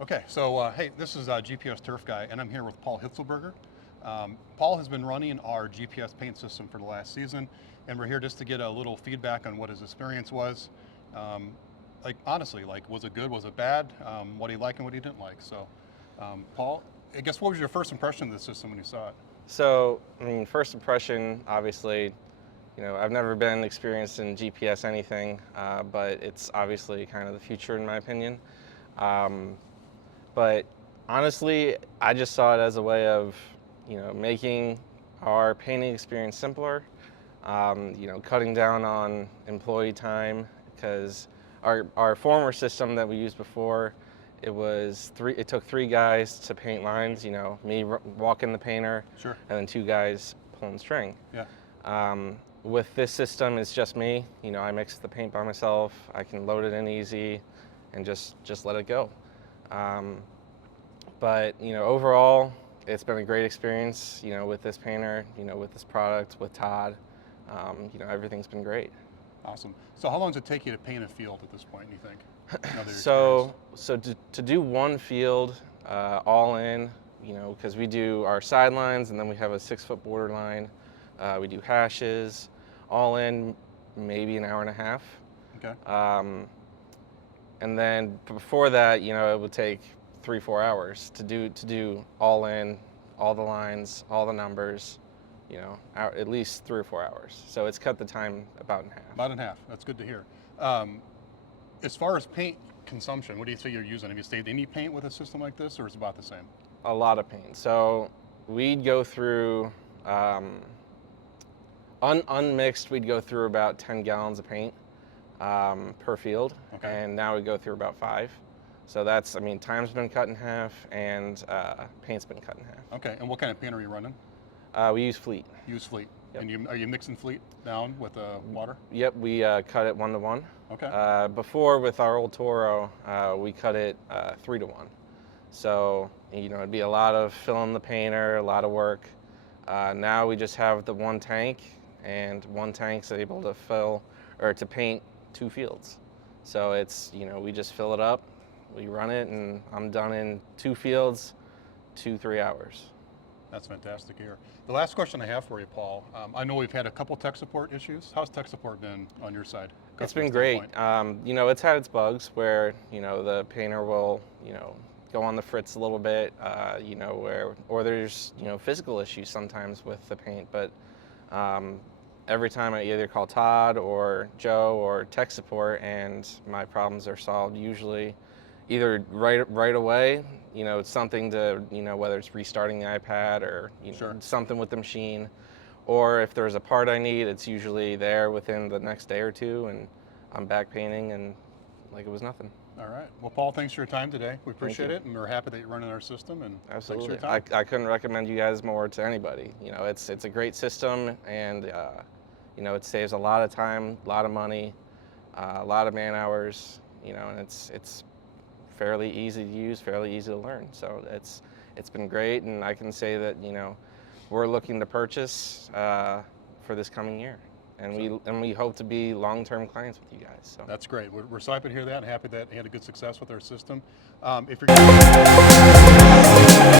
Okay, so hey, this is GPS Turf Guy, and I'm here with Paul Hitselberger. Paul has been running our GPS paint system for the last season, and we're here just to get a little feedback on what his experience was. Like honestly, like was it good, was it bad, what he liked and what he didn't like. So, Paul, I guess what was your first impression of the system when you saw it? So, I mean, first impression, obviously, I've never been experienced in GPS anything, but it's obviously kind of the future in my opinion. But honestly, I just saw it as a way of, making our painting experience simpler, cutting down on employee time, because our former system that we used before, it took 3 guys to paint lines, me walking the painter, Sure. and then 2 guys pulling string. Yeah. With this system, it's just me. I mix the paint by myself. I can load it in easy and just let it go. But overall, it's been a great experience, with this painter, with this product, with Todd. Everything's been great. Awesome. So how long does it take you to paint a field at this point, you think? Now that you're So experienced? to do one field all in, because we do our sidelines and then we have a 6-foot border line. We do hashes, all in maybe an hour and a half. Okay. And then before that, it would take 3-4 hours to do all in, all the lines, all the numbers, at least 3 or 4 hours. So it's cut the time about in half. About in half. That's good to hear. As far as paint consumption, what do you say you're using? Have you saved any paint with a system like this, or is it about the same? A lot of paint. So we'd go through, unmixed, we'd go through about 10 gallons of paint per field. Okay. And now we go through about 5. So that's, time's been cut in half and paint's been cut in half. Okay, and what kind of paint are you running? We use Fleet. Use Fleet. Yep. And are you mixing Fleet down with water? Yep, we cut it 1-to-1. Okay. Before, with our old Toro, we cut it 3-to-1. So, it'd be a lot of filling the painter, a lot of work. Now we just have the one tank, and one tank's able to to paint 2 fields. So it's, we just fill it up, we run it, and I'm done in 2 fields, 2-3 hours. That's fantastic here. The last question I have for you, Paul, I know we've had a couple tech support issues. How's tech support been on your side? It's been great. It's had its bugs where, the painter will, go on the fritz a little bit, or there's, physical issues sometimes with the paint. But every time I either call Todd or Joe or tech support and my problems are solved, usually either right away, it's something to, whether it's restarting the iPad or, Sure. something with the machine, or if there's a part I need, it's usually there within the next day or 2, and I'm back painting and like it was nothing. All right. Well, Paul, thanks for your time today. We appreciate you. it, and we're happy that you're running our system. And Absolutely. Thanks for your time. I couldn't recommend you guys more to anybody. It's a great system, and it saves a lot of time, a lot of money, a lot of man hours, and it's fairly easy to use, fairly easy to learn. So it's been great, and I can say that we're looking to purchase for this coming year, and we hope to be long-term clients with you guys. So That's great. We're so happy to hear that, and happy that you had a good success with our system. If you're